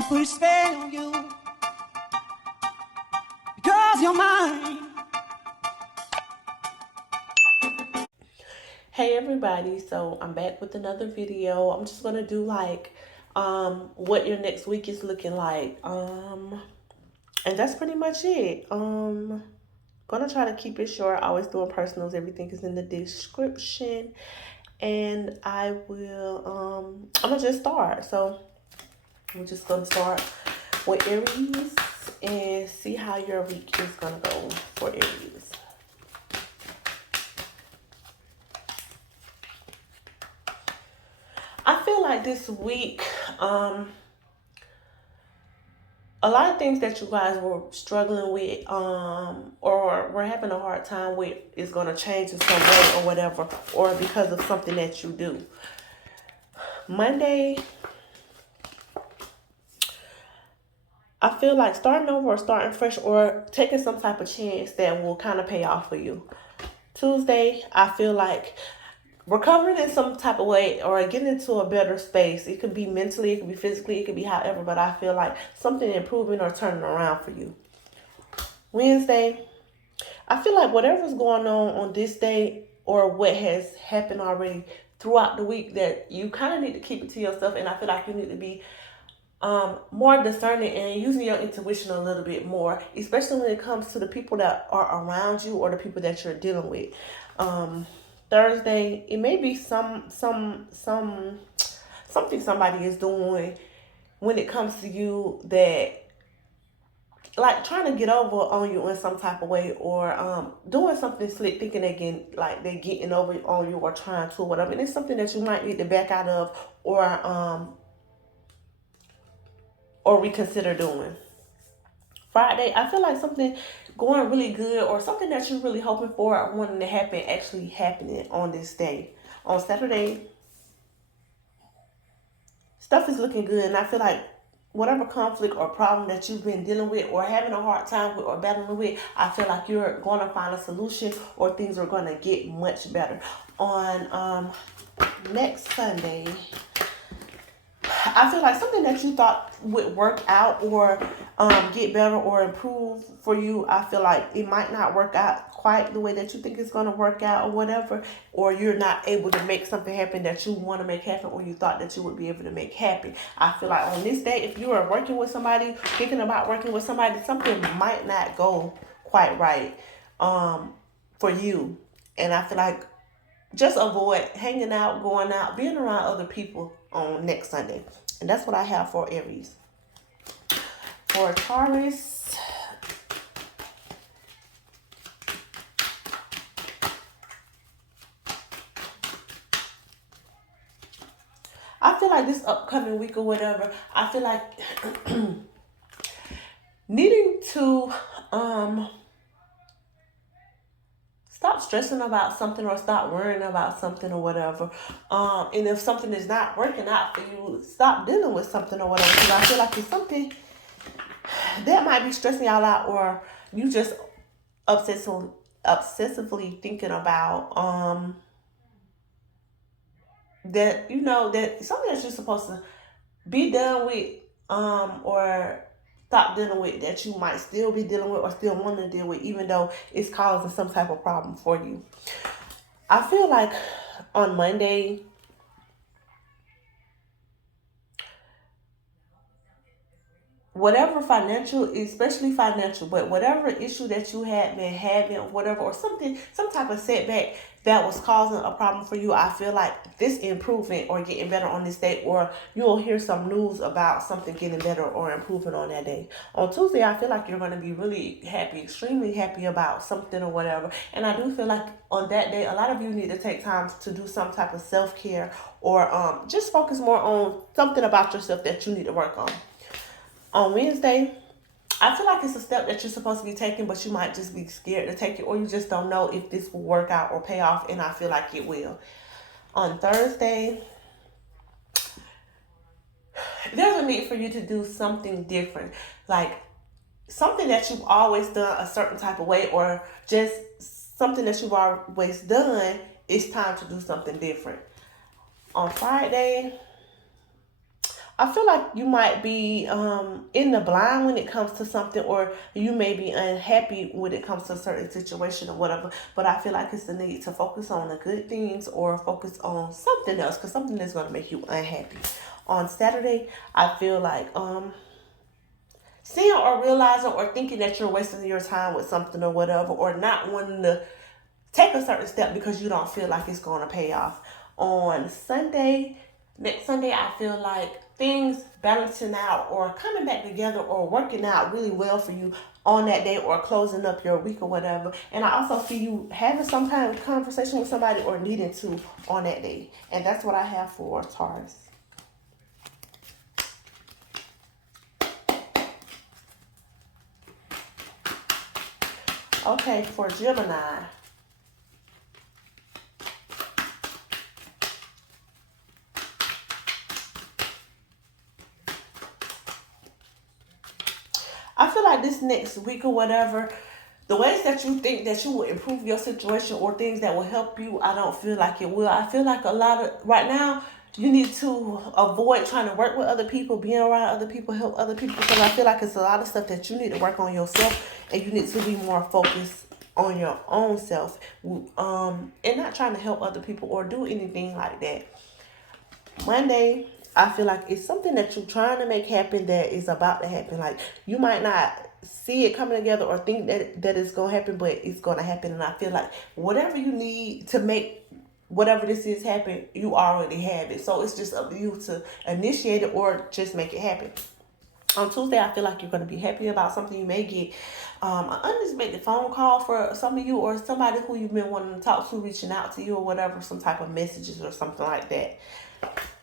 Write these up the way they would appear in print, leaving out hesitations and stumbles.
I put a spell on you because you're mine. Hey everybody, so I'm back with another video. I'm just gonna do like what your next week is looking like. And that's pretty much it. Gonna try to keep it short, always doing personals, everything is in the description. And I will I'm gonna just start. So we're just gonna start with Aries and see how your week is gonna go for Aries. I feel like this week, a lot of things that you guys were struggling with, or were having a hard time with, is going to change in some way or whatever, or because of something that you do. Monday, I feel like starting over or starting fresh or taking some type of chance that will kind of pay off for you. Tuesday, I feel like recovering in some type of way or getting into a better space. It could be mentally, it could be physically, it could be however, but I feel like something improving or turning around for you. Wednesday, I feel like whatever's going on this day or what has happened already throughout the week, that you kind of need to keep it to yourself, and I feel like you need to be more discerning and using your intuition a little bit more, especially when it comes to the people that are around you or the people that you're dealing with. Thursday, it may be something somebody is doing when it comes to you that, like, trying to get over on you in some type of way, or doing something slick, thinking they're getting over on you or trying to, or whatever. And it's something that you might need to back out of, or reconsider doing. Friday, I feel like something going really good or something that you're really hoping for or wanting to happen actually happening on this day. On Saturday, stuff is looking good, and I feel like whatever conflict or problem that you've been dealing with or having a hard time with or battling with, I feel like you're going to find a solution or things are going to get much better. On next Sunday, I feel like something that you thought would work out or get better or improve for you, I feel like it might not work out quite the way that you think it's going to work out or whatever, or you're not able to make something happen that you want to make happen or you thought that you would be able to make happen. I feel like on this day, if you are working with somebody, thinking about working with somebody, something might not go quite right for you. And I feel like just avoid hanging out, going out, being around other people on next Sunday. And that's what I have for Aries. For Taurus, I feel like this upcoming week or whatever, I feel like needing to stop stressing about something or stop worrying about something or whatever. And if something is not working out for you, stop dealing with something or whatever. Because I feel like it's something that might be stressing y'all out, or you just obsessively thinking about that, that something that you're supposed to be done with, or stop dealing with, that you might still be dealing with or still want to deal with, even though it's causing some type of problem for you. I feel like on Monday, whatever financial, especially financial, but whatever issue that you had been having, whatever, or something, some type of setback that was causing a problem for you, I feel like this improving or getting better on this day, or you'll hear some news about something getting better or improving on that day. On Tuesday, I feel like you're going to be really happy, extremely happy about something or whatever. And I do feel like on that day, a lot of you need to take time to do some type of self-care, or just focus more on something about yourself that you need to work on. On Wednesday, I feel like it's a step that you're supposed to be taking, but you might just be scared to take it, or you just don't know if this will work out or pay off, and I feel like it will. On Thursday, there's a need for you to do something different, like something that you've always done a certain type of way, or just something that you've always done. It's time to do something different. On Friday, I feel like you might be in the blind when it comes to something, or you may be unhappy when it comes to a certain situation or whatever. But I feel like it's the need to focus on the good things or focus on something else, because something is going to make you unhappy. On Saturday, I feel like seeing or realizing or thinking that you're wasting your time with something or whatever, or not wanting to take a certain step because you don't feel like it's going to pay off. On Sunday, next Sunday, I feel like things balancing out or coming back together or working out really well for you on that day, or closing up your week or whatever. And I also see you having some kind of conversation with somebody or needing to on that day. And that's what I have for Taurus. Okay, for Gemini. I feel like this next week or whatever, the ways that you think that you will improve your situation or things that will help you, I don't feel like it will. I feel like a lot of right now, you need to avoid trying to work with other people, being around other people, help other people, because I feel like it's a lot of stuff that you need to work on yourself, and you need to be more focused on your own self, and not trying to help other people or do anything like that. Monday, I feel like it's something that you're trying to make happen that is about to happen. Like, you might not see it coming together or think that it's gonna happen, but it's gonna happen. And I feel like whatever you need to make whatever this is happen, you already have it. So it's just up to you to initiate it or just make it happen. On Tuesday, I feel like you're going to be happy about something. You may get an unexpected phone call for some of you, or somebody who you've been wanting to talk to reaching out to you or whatever, some type of messages or something like that.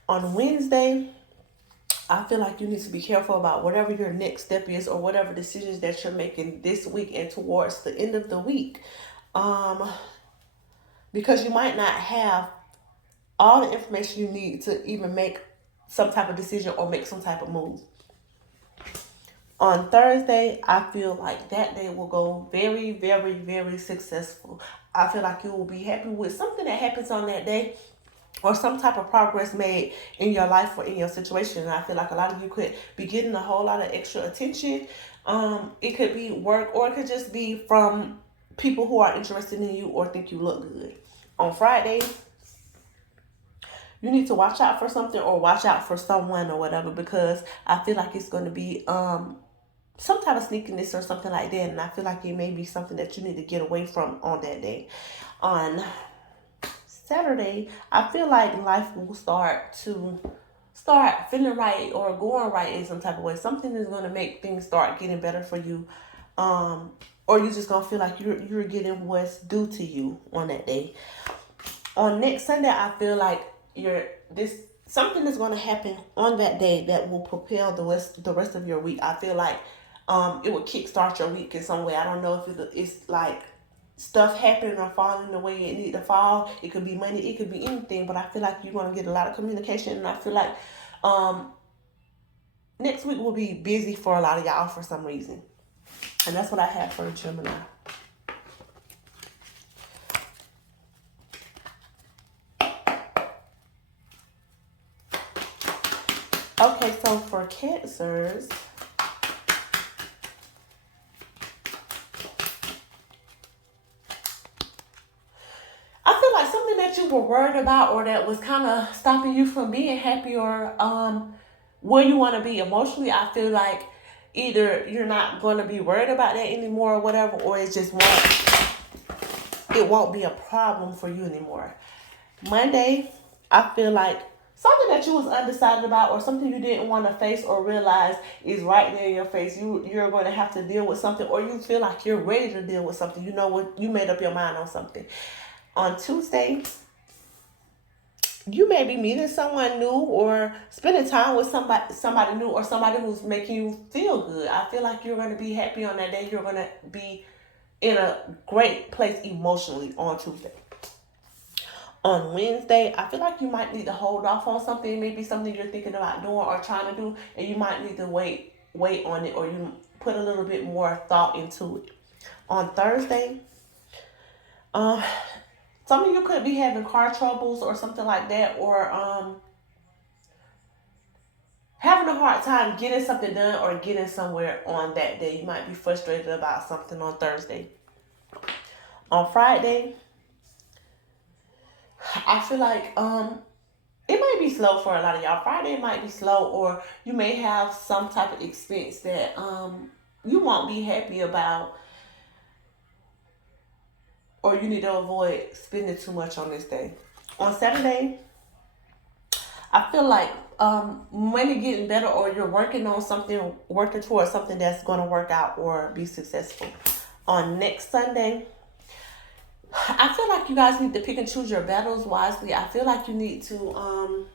On Wednesday, I feel like you need to be careful about whatever your next step is or whatever decisions that you're making this week and towards the end of the week. Because you might not have all the information you need to even make some type of decision or make some type of move. On Thursday, I feel like that day will go very, very, very successful. I feel like you will be happy with something that happens on that day, or some type of progress made in your life or in your situation. And I feel like a lot of you could be getting a whole lot of extra attention. It could be work, or it could just be from people who are interested in you or think you look good. On Friday, you need to watch out for something or watch out for someone or whatever, because I feel like it's going to be some type of sneakiness or something like that. And I feel like it may be something that you need to get away from on that day. On Saturday, I feel like life will start feeling right or going right in some type of way. Something is going to make things start getting better for you. Or you're just going to feel like you're getting what's due to you on that day. On next Sunday, I feel like something is going to happen on that day that will propel the rest of your week. I feel like it will kickstart your week in some way. I don't know if it's like stuff happening or falling the way it need to fall. It could be money, it could be anything, but I feel like you're going to get a lot of communication, and I feel like next week will be busy for a lot of y'all for some reason. And that's what I have for Gemini. Okay, so for Cancers, I feel like something that you were worried about or that was kind of stopping you from being happy or where you want to be emotionally, I feel like either you're not going to be worried about that anymore or whatever, or it won't be a problem for you anymore. Monday, I feel like something that you was undecided about or something you didn't want to face or realize is right there in your face. You're going to have to deal with something, or you feel like you're ready to deal with something. You know what? You made up your mind on something. On Tuesday, you may be meeting someone new or spending time with somebody new, or somebody who's making you feel good. I feel like you're going to be happy on that day. You're going to be in a great place emotionally on Tuesday. On Wednesday, I feel like you might need to hold off on something, maybe something you're thinking about doing or trying to do, and you might need to wait on it, or you put a little bit more thought into it. On Thursday, some of you could be having car troubles or something like that, or having a hard time getting something done or getting somewhere on that day. You might be frustrated about something on Thursday. On Friday, I feel like it might be slow for a lot of y'all. Friday might be slow, or you may have some type of expense that you won't be happy about, or you need to avoid spending too much on this day. On Saturday, I feel like money getting better, or you're working on something, working towards something that's going to work out or be successful. On next Sunday, I feel like you guys need to pick and choose your battles wisely. I feel like you need to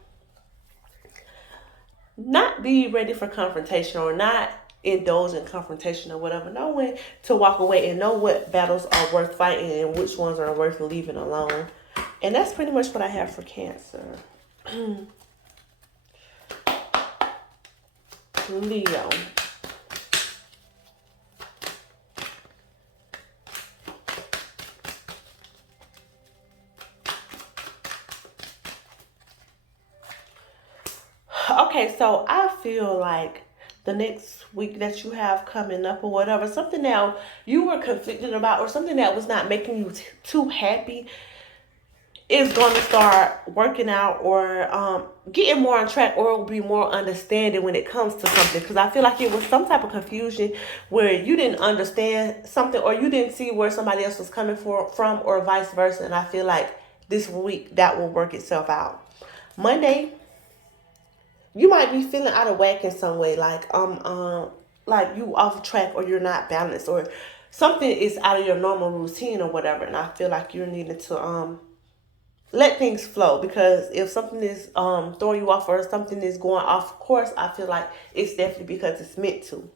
not be ready for confrontation, or not indulge in confrontation or whatever. Know when to walk away, and know what battles are worth fighting and which ones are worth leaving alone. And that's pretty much what I have for Cancer. Leo. Okay, so I feel like the next week that you have coming up or whatever, something that you were conflicted about, or something that was not making you too happy, is going to start working out, or getting more on track, or will be more understanding when it comes to something. Because I feel like it was some type of confusion where you didn't understand something, or you didn't see where somebody else was coming from, or vice versa. And I feel like this week that will work itself out. Monday, you might be feeling out of whack in some way, like you off track, or you're not balanced, or something is out of your normal routine or whatever. And I feel like you're needing to let things flow, because if something is throwing you off, or something is going off course, I feel like it's definitely because it's meant to.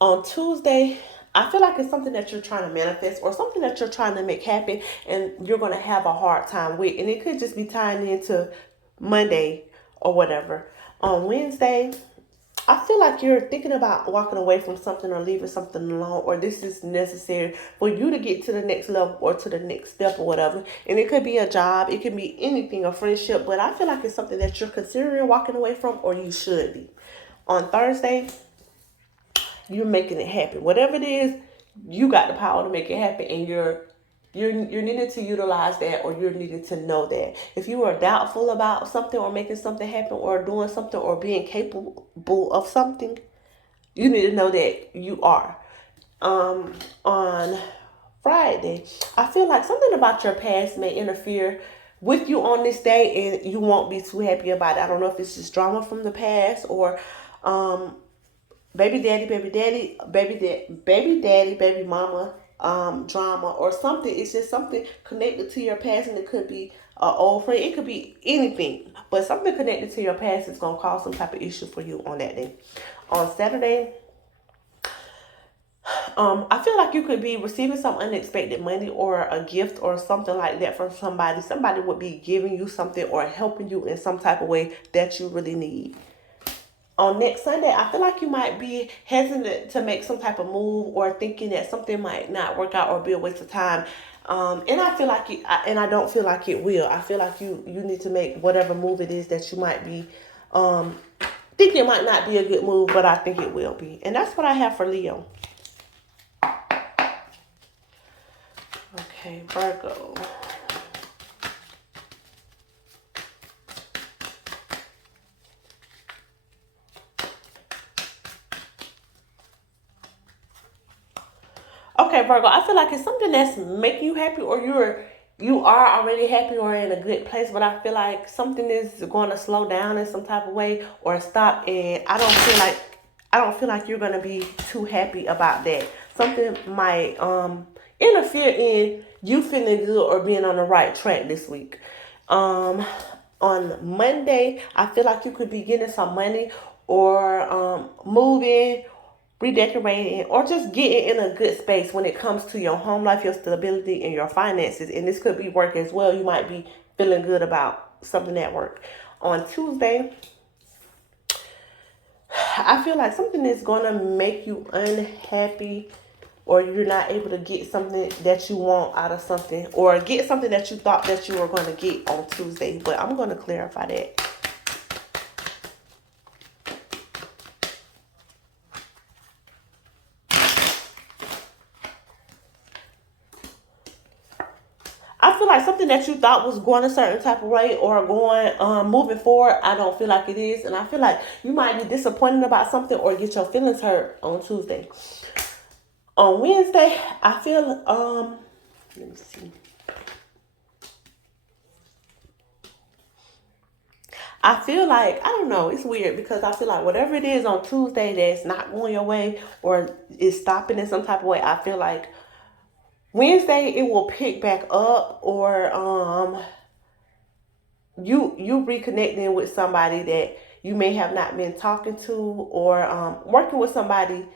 On Tuesday, I feel like it's something that you're trying to manifest, or something that you're trying to make happen, and you're going to have a hard time with. And it could just be tying into Monday or whatever. On Wednesday, I feel like you're thinking about walking away from something, or leaving something alone, or this is necessary for you to get to the next level, or to the next step, or whatever. And it could be a job, it could be anything, a friendship, but I feel like it's something that you're considering walking away from, or you should be. On Thursday, you're making it happen. Whatever it is, you got the power to make it happen, and you're needed to utilize that, or you're needed to know that. If you are doubtful about something, or making something happen, or doing something, or being capable of something, you need to know that you are. On Friday, I feel like something about your past may interfere with you on this day, and you won't be too happy about it. I don't know if it's just drama from the past, or baby daddy, baby mama drama, or something. It's just something connected to your past, and it could be an old friend. It could be anything, but something connected to your past is going to cause some type of issue for you on that day. On Saturday, I feel like you could be receiving some unexpected money, or a gift, or something like that from somebody. Somebody would be giving you something, or helping you in some type of way that you really need. On next Sunday, I feel like you might be hesitant to make some type of move, or thinking that something might not work out, or be a waste of time. And I feel like I don't feel like it will. I feel like you need to make whatever move it is that you might be thinking might not be a good move, but I think it will be. And that's what I have for Leo. Okay, Virgo. Okay, Virgo, I feel like it's something that's making you happy, or you are already happy, or in a good place, but I feel like something is going to slow down in some type of way, or stop, and I don't feel like you're going to be too happy about that. Something might interfere in you feeling good, or being on the right track this week. On Monday, I feel like you could be getting some money, or moving, redecorating, or just getting in a good space when it comes to your home life, your stability, and your finances. And this could be work as well. You might be feeling good about something at work. On Tuesday, I feel like something is going to make you unhappy, or you're not able to get something that you want out of something, or get something that you thought that you were going to get on Tuesday. But I'm going to clarify that. feel like something that you thought was going a certain type of way or going moving forward, I don't feel like it is. And I feel like you might be disappointed about something or get your feelings hurt on Tuesday. On Wednesday, I feel let me see. I feel like, I don't know, it's weird because I feel like whatever it is on Tuesday that's not going your way or is stopping in some type of way, I feel like Wednesday it will pick back up, or you reconnecting with somebody that you may have not been talking to, or working with somebody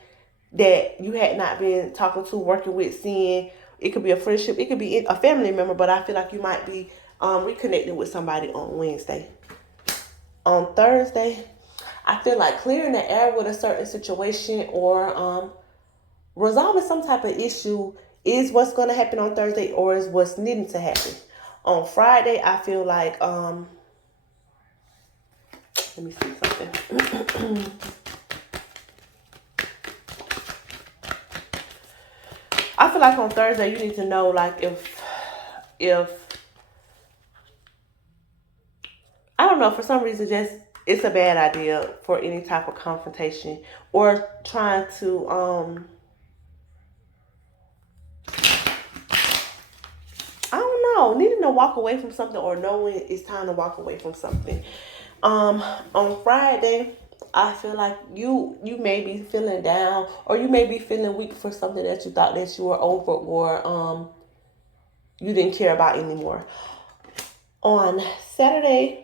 that you had not been talking to, working with, seeing. It could be a friendship, it could be a family member, but I feel like you might be reconnecting with somebody on Wednesday. On Thursday, I feel like clearing the air with a certain situation, or resolving some type of issue is what's going to happen on Thursday, or is what's needing to happen. On Friday, I feel like, let me see something. I feel like on Thursday, you need to know, like, if I don't know, for some reason, just it's a bad idea for any type of confrontation or trying to I don't know, needing to walk away from something or knowing it's time to walk away from something. On Friday, I feel like you may be feeling down, or you may be feeling weak for something that you thought that you were over, or you didn't care about anymore. On Saturday,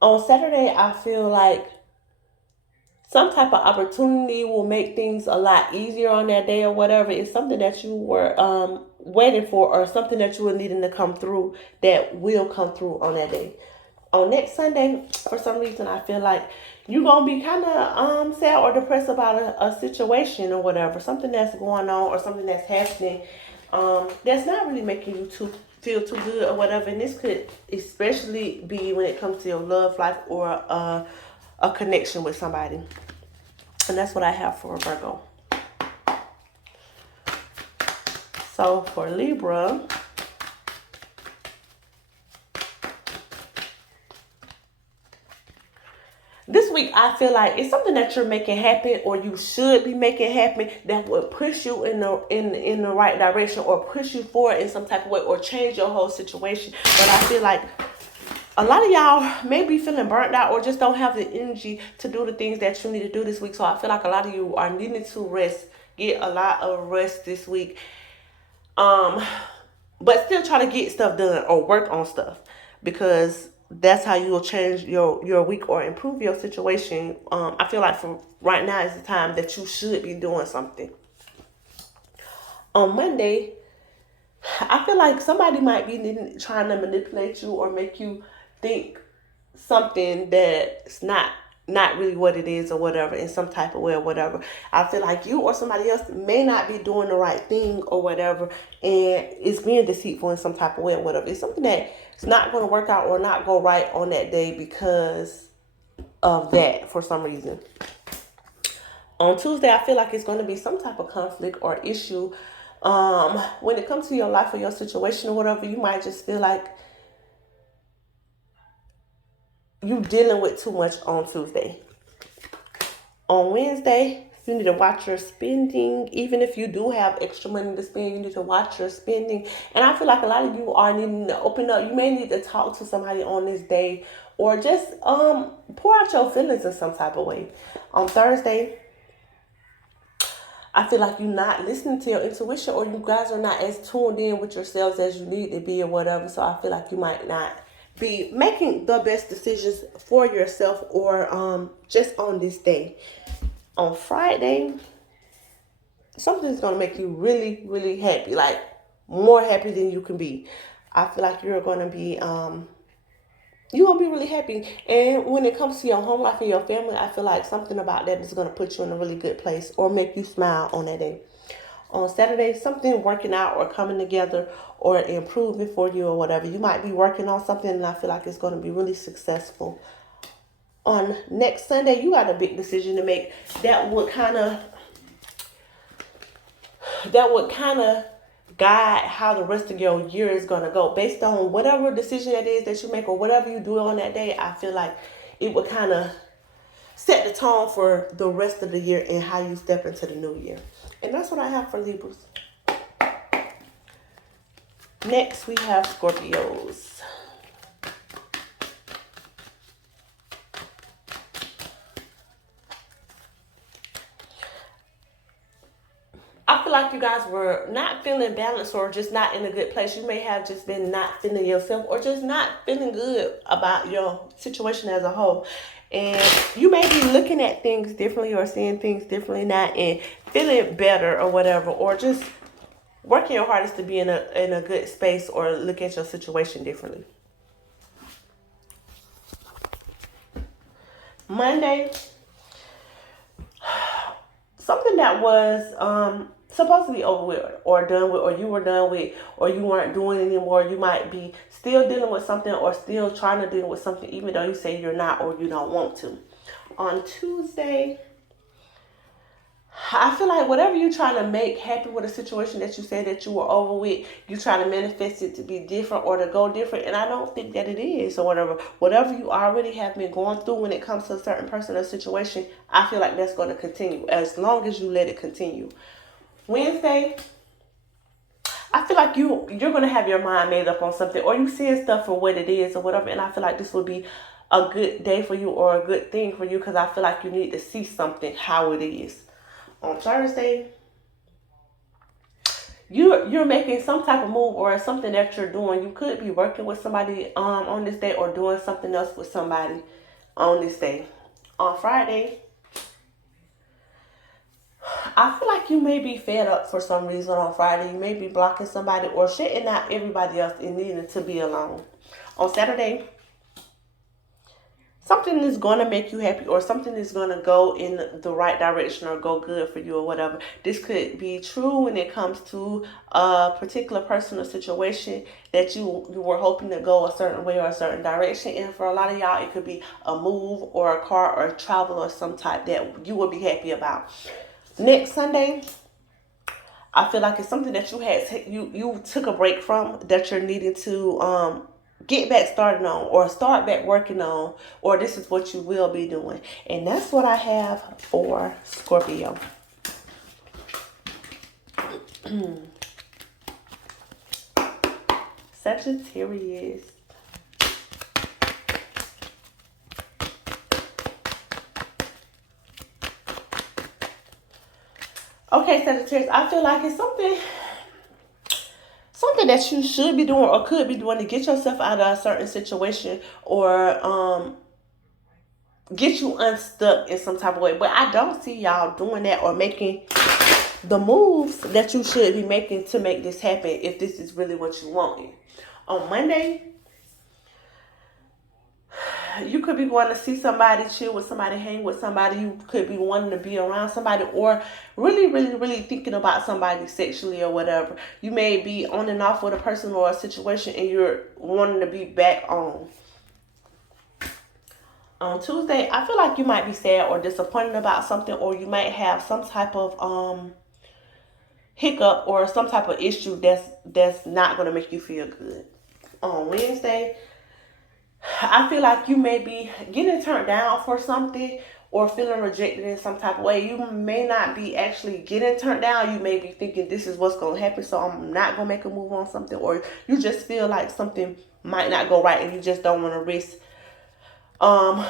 I feel like some type of opportunity will make things a lot easier on that day, or whatever. It's something that you were waiting for, or something that you were needing to come through that will come through on that day. On next Sunday, for some reason, I feel like you're going to be kind of sad or depressed about a situation or whatever. Something that's going on or something that's happening that's not really making you feel too good or whatever. And this could especially be when it comes to your love life, or a connection with somebody. And that's what I have for Virgo. So for Libra, this week I feel like it's something that you're making happen, or you should be making happen, that would push you in the right direction, or push you forward in some type of way, or change your whole situation. But I feel like a lot of y'all may be feeling burnt out, or just don't have the energy to do the things that you need to do this week. So I feel like a lot of you are needing to rest, get a lot of rest this week. But still try to get stuff done or work on stuff, because that's how you will change your week or improve your situation. I feel like for right now is the time that you should be doing something. On Monday, I feel like somebody might be trying to manipulate you or make you think something that's not really what it is, or whatever, in some type of way or whatever. I feel like you or somebody else may not be doing the right thing or whatever, and it's being deceitful in some type of way or whatever. It's something that it's not going to work out or not go right on that day because of that for some reason. On Tuesday, I feel like it's going to be some type of conflict or issue. When it comes to your life or your situation or whatever, you might just feel like you dealing with too much on Tuesday. On Wednesday, you need to watch your spending. Even if you do have extra money to spend, you need to watch your spending. And I feel like a lot of you are needing to open up. You may need to talk to somebody on this day, or just pour out your feelings in some type of way. On Thursday, I feel like you're not listening to your intuition, or you guys are not as tuned in with yourselves as you need to be or whatever. So I feel like you might not be making the best decisions for yourself, or just on this day. On Friday, something's going to make you really, really happy, like more happy than you can be. I feel like you're going to be really happy. And when it comes to your home life and your family, I feel like something about that is going to put you in a really good place or make you smile on that day. On Saturday, something working out or coming together or improving for you or whatever. You might be working on something, and I feel like it's going to be really successful. On next Sunday, you got a big decision to make that would kind of that would kind of guide how the rest of your year is going to go based on whatever decision it is that you make or whatever you do on that day. I feel like it would kind of set the tone for the rest of the year and how you step into the new year. And that's what I have for Libras. Next, we have Scorpios. I feel like you guys were not feeling balanced or just not in a good place. You may have just been not feeling yourself or just not feeling good about your situation as a whole. And you may be looking at things differently or seeing things differently now and feeling better or whatever, or just working your hardest to be in a good space or look at your situation differently. Monday, something that was supposed to be over with or done with, or you were done with, or you weren't doing anymore. You might be still dealing with something or still trying to deal with something even though you say you're not or you don't want to. On Tuesday, I feel like whatever you're trying to make happen with a situation that you said that you were over with, you're trying to manifest it to be different or to go different. And I don't think that it is or whatever. Whatever you already have been going through when it comes to a certain person or situation, I feel like that's going to continue as long as you let it continue. Wednesday, I feel like you're going to have your mind made up on something, or you seeing stuff for what it is or whatever. And I feel like this will be a good day for you or a good thing for you because I feel like you need to see something how it is. On Thursday, you're making some type of move or something that you're doing. You could be working with somebody on this day or doing something else with somebody on this day. On Friday, I feel like you may be fed up for some reason on Friday. You may be blocking somebody or shutting out everybody else and needing to be alone. On Saturday, something is going to make you happy or something is going to go in the right direction or go good for you or whatever. This could be true when it comes to a particular person or situation that you were hoping to go a certain way or a certain direction. And for a lot of y'all, it could be a move or a car or travel or some type that you will be happy about. Next Sunday, I feel like it's something that you took a break from that you're needing to get back started on or start back working on, or this is what you will be doing. And that's what I have for Scorpio. Sagittarius. Okay, Sagittarius, I feel like it's something that you should be doing or could be doing to get yourself out of a certain situation or get you unstuck in some type of way. But I don't see y'all doing that or making the moves that you should be making to make this happen if this is really what you want. On Monday, you could be wanting to see somebody, chill with somebody, hang with somebody. You could be wanting to be around somebody or really, really, really thinking about somebody sexually or whatever. You may be on and off with a person or a situation and you're wanting to be back on. On Tuesday, I feel like you might be sad or disappointed about something, or you might have some type of hiccup or some type of issue that's not going to make you feel good. On Wednesday, I feel like you may be getting turned down for something or feeling rejected in some type of way. You may not be actually getting turned down. You may be thinking this is what's going to happen, so I'm not going to make a move on something. Or you just feel like something might not go right and you just don't want to risk some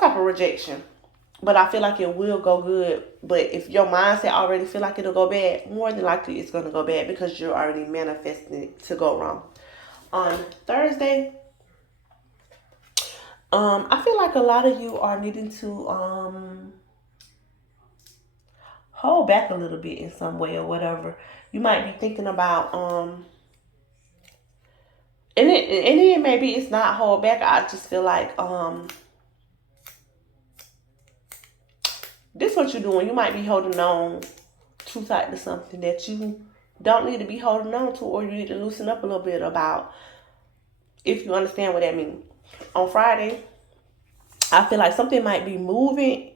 type of rejection. But I feel like it will go good. But if your mindset already feel like it'll go bad, more than likely it's going to go bad because you're already manifesting it to go wrong. On Thursday, I feel like a lot of you are needing to hold back a little bit in some way or whatever. You might be thinking about and it maybe it's not hold back. I just feel like this is what you're doing. You might be holding on too tight to something that you don't need to be holding on to, or you need to loosen up a little bit about, if you understand what that means. On Friday, I feel like something might be moving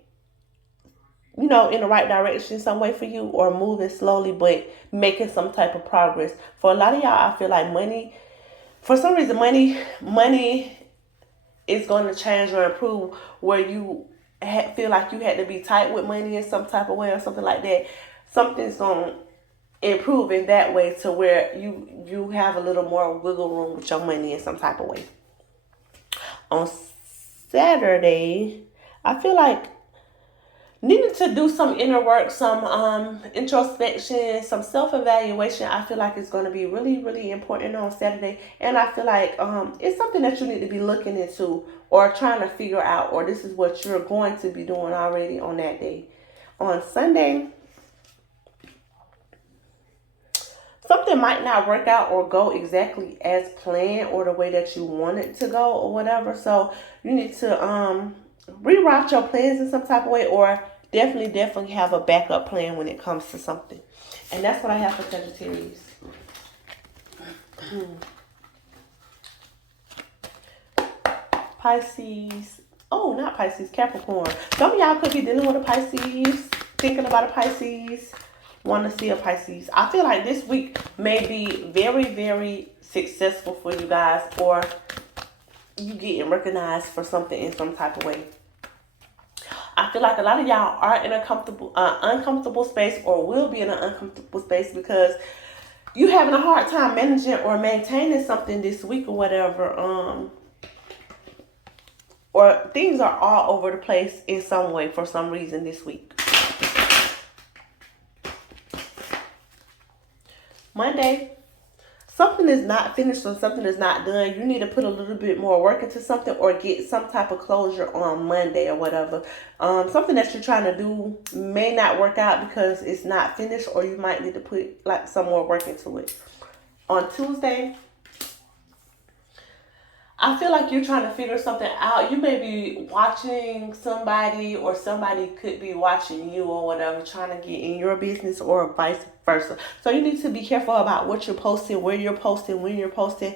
you know, in the right direction some way for you, or moving slowly but making some type of progress. For a lot of y'all, I feel like money, for some reason, money is going to change or improve, where you feel like you had to be tight with money in some type of way or something like that. Something's going to improve in that way, to where you have a little more wiggle room with your money in some type of way. On Saturday, I feel like needing to do some inner work, some introspection, some self-evaluation. I feel like it's going to be really, really important on Saturday. And I feel like it's something that you need to be looking into or trying to figure out, or this is what you're going to be doing already on that day. On Sunday, something might not work out or go exactly as planned or the way that you want it to go or whatever. So you need to reroute your plans in some type of way, or definitely have a backup plan when it comes to something. And that's what I have for Sagittarius. Pisces. Oh, not Pisces, Capricorn. Some of y'all could be dealing with a Pisces, thinking about a Pisces, want to see a Pisces. I feel like this week may be very, very successful for you guys, or you getting recognized for something in some type of way. I feel like a lot of y'all are in a uncomfortable space, or will be in an uncomfortable space, because you having a hard time managing or maintaining something this week or whatever. Or things are all over the place in some way for some reason this week. Monday, something is not finished or something is not done. You need to put a little bit more work into something, or get some type of closure on Monday or whatever. Something that you're trying to do may not work out because it's not finished, or you might need to put like some more work into it. On Tuesday, I feel like you're trying to figure something out. You may be watching somebody, or somebody could be watching you or whatever, trying to get in your business, or vice versa. So you need to be careful about what you're posting, where you're posting, when you're posting,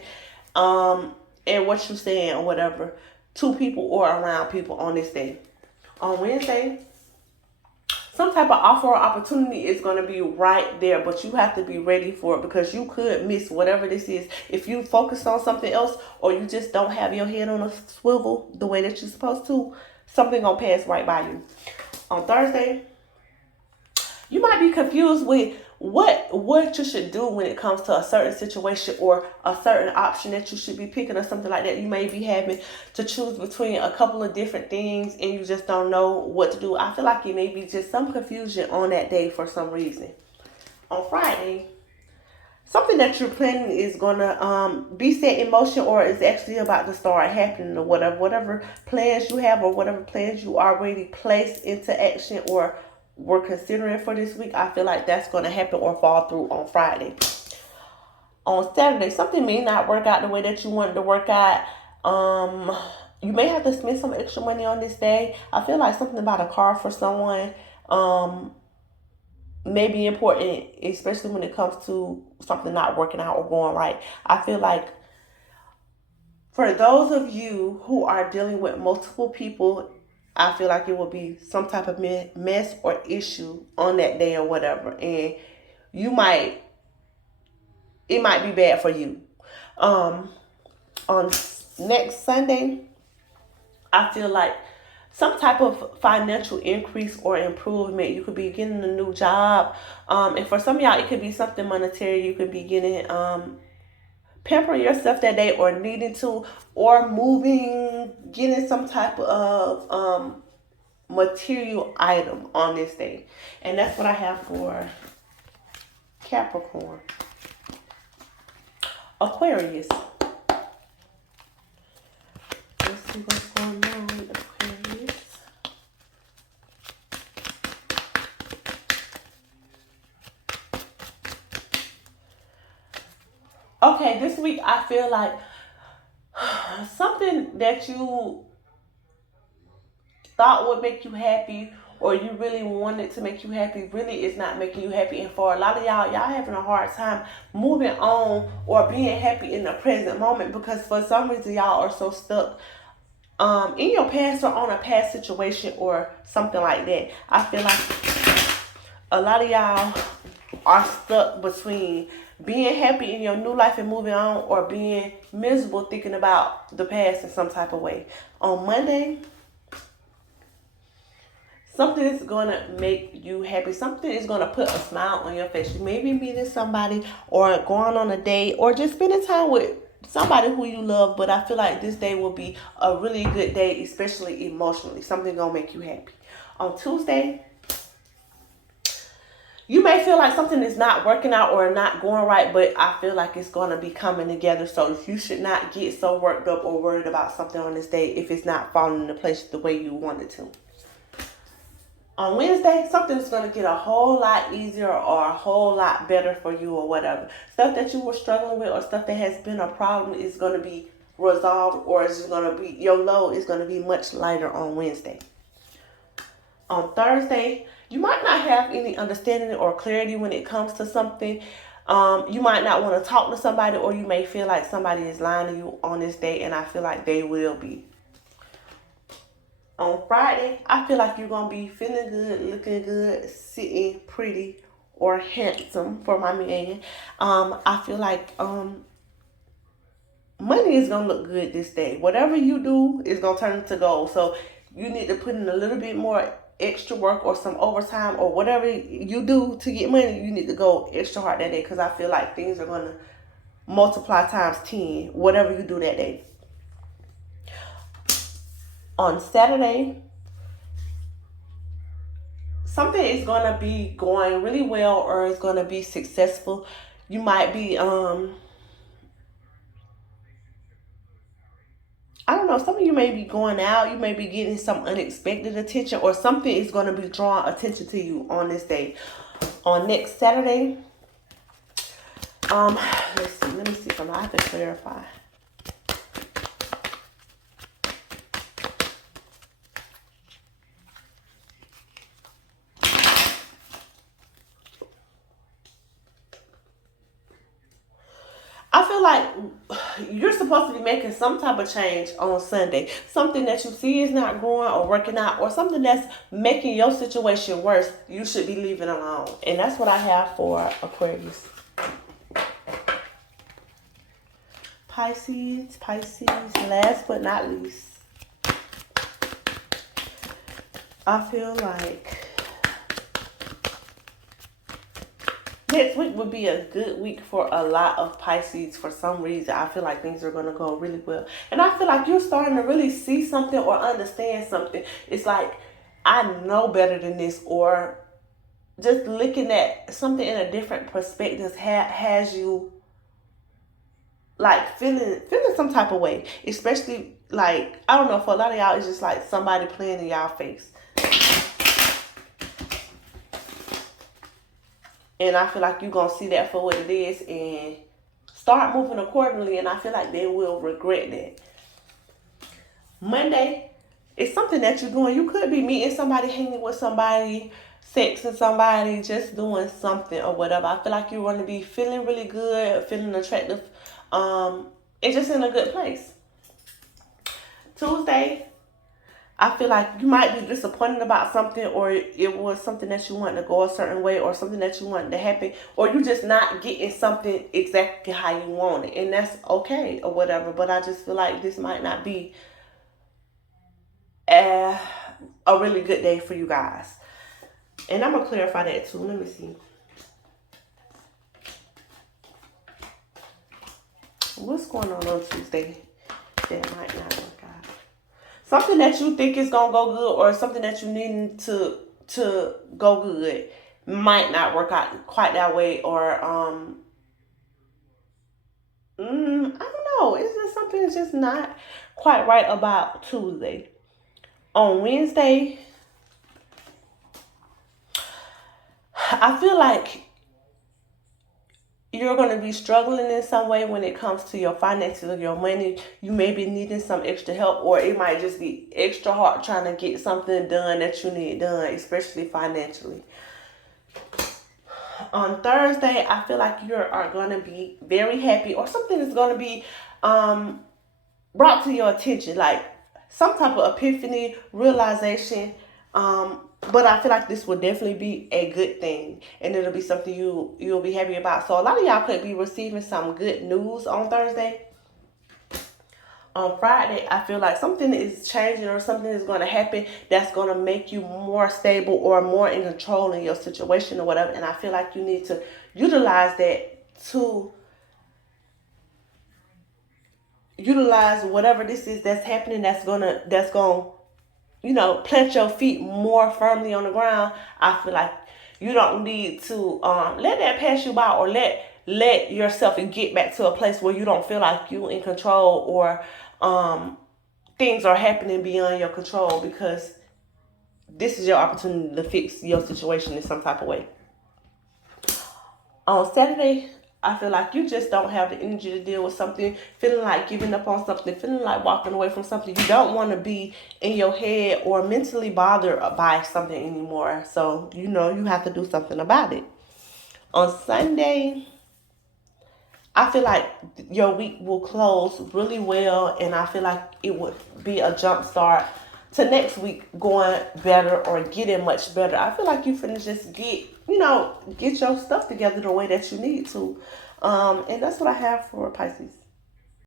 and what you're saying or whatever to people or around people on this day. On Wednesday, some type of offer or opportunity is going to be right there, but you have to be ready for it, because you could miss whatever this is. If you focus on something else, or you just don't have your head on a swivel the way that you're supposed to, something going to pass right by you. On Thursday, you might be confused with what you should do when it comes to a certain situation, or a certain option that you should be picking, or something like that. You may be having to choose between a couple of different things, and you just don't know what to do. I feel like it may be just some confusion on that day for some reason. On Friday, something that you're planning is going to be set in motion, or is actually about to start happening, or whatever plans you have, or whatever plans you already placed into action, or were considering for this week. I feel like that's going to happen or fall through on Friday. On Saturday, something may not work out the way that you wanted to work out. You may have to spend some extra money on this day. I feel like something about a car for someone may be important, especially when it comes to something not working out or going right. I feel like for those of you who are dealing with multiple people, I feel like it will be some type of mess or issue on that day or whatever. And it might be bad for you. On next Sunday, I feel like some type of financial increase or improvement. You could be getting a new job. And for some of y'all, it could be something monetary. You could be getting pampering yourself that day, or needing to, or moving, getting some type of material item on this day. And that's what I have for Capricorn. Aquarius. Let's see what's going on with Aquarius. Okay, this week I feel like something that you thought would make you happy, or you really wanted to make you happy, really is not making you happy. And for a lot of y'all having a hard time moving on or being happy in the present moment, because for some reason y'all are so stuck in your past or on a past situation or something like that. I feel like a lot of y'all are stuck between being happy in your new life and moving on, or being miserable thinking about the past in some type of way. On Monday, something is going to make you happy. Something is going to put a smile on your face. You may be meeting somebody or going on a date or just spending time with somebody who you love. But I feel like this day will be a really good day, especially emotionally. Something going to make you happy. On Tuesday, you may feel like something is not working out or not going right, but I feel like it's going to be coming together. So you should not get so worked up or worried about something on this day if it's not falling into place the way you want it to. On Wednesday, something's going to get a whole lot easier or a whole lot better for you or whatever. Stuff that you were struggling with or stuff that has been a problem is going to be resolved, or it's just going to be, your load is going to be much lighter on Wednesday. On Thursday, you might not have any understanding or clarity when it comes to something. You might not want to talk to somebody, or you may feel like somebody is lying to you on this day, and I feel like they will be. On Friday, I feel like you're going to be feeling good, looking good, sitting pretty or handsome for my man. I feel like money is going to look good this day. Whatever you do is going to turn into gold. So you need to put in a little bit more extra work or some overtime, or whatever you do to get money, you need to go extra hard that day, because I feel like things are going to multiply times 10, whatever you do that day. On Saturday, something is going to be going really well, or it's going to be successful. You might be, I don't know, some of you may be going out, you may be getting some unexpected attention, or something is going to be drawing attention to you on this day. On next Saturday, let's see, let me see something I have to clarify. I feel like you're supposed to be making some type of change on Sunday. Something that you see is not growing or working out, or something that's making your situation worse, you should be leaving alone. And that's what I have for Aquarius. Pisces, last but not least. I feel like next week would be a good week for a lot of Pisces for some reason. I feel like things are going to go really well. And I feel like you're starting to really see something or understand something. It's like, I know better than this, or just looking at something in a different perspective has you like feeling some type of way. Especially, like, I don't know, for a lot of y'all, it's just like somebody playing in y'all face. And I feel like you're going to see that for what it is and start moving accordingly. And I feel like they will regret that. Monday, it's something that you're doing. You could be meeting somebody, hanging with somebody, sexing somebody, just doing something or whatever. I feel like you're going to be feeling really good, feeling attractive, and just in a good place. Tuesday, I feel like you might be disappointed about something, or it was something that you wanted to go a certain way, or something that you wanted to happen, or you just not getting something exactly how you want it. And that's okay or whatever. But I just feel like this might not be a really good day for you guys. And I'm going to clarify that too. Let me see. What's going on Tuesday that might not work out? Something that you think is going to go good, or something that you need to go good, might not work out quite that way. Or, I don't know. It's just something that's just not quite right about Tuesday. On Wednesday, I feel like you're going to be struggling in some way when it comes to your finances or your money. You may be needing some extra help, or it might just be extra hard trying to get something done that you need done, especially financially. On Thursday, I feel like you are going to be very happy, or something is going to be brought to your attention. Like, some type of epiphany, realization. But I feel like this will definitely be a good thing, and it'll be something you'll be happy about. So a lot of y'all could be receiving some good news on Thursday. On Friday, I feel like something is changing or something is going to happen that's going to make you more stable or more in control in your situation or whatever. And I feel like you need to utilize that to utilize whatever this is that's happening that's gonna plant your feet more firmly on the ground. I feel like you don't need to let that pass you by, or let yourself get back to a place where you don't feel like you in control, or things are happening beyond your control, because this is your opportunity to fix your situation in some type of way. On Saturday, I feel like you just don't have the energy to deal with something, feeling like giving up on something, feeling like walking away from something. You don't want to be in your head or mentally bothered by something anymore. So, you have to do something about it. On Sunday, I feel like your week will close really well, and I feel like it would be a jump start to next week going better or getting much better. I feel like you finna just get your stuff together the way that you need to. And that's what I have for Pisces.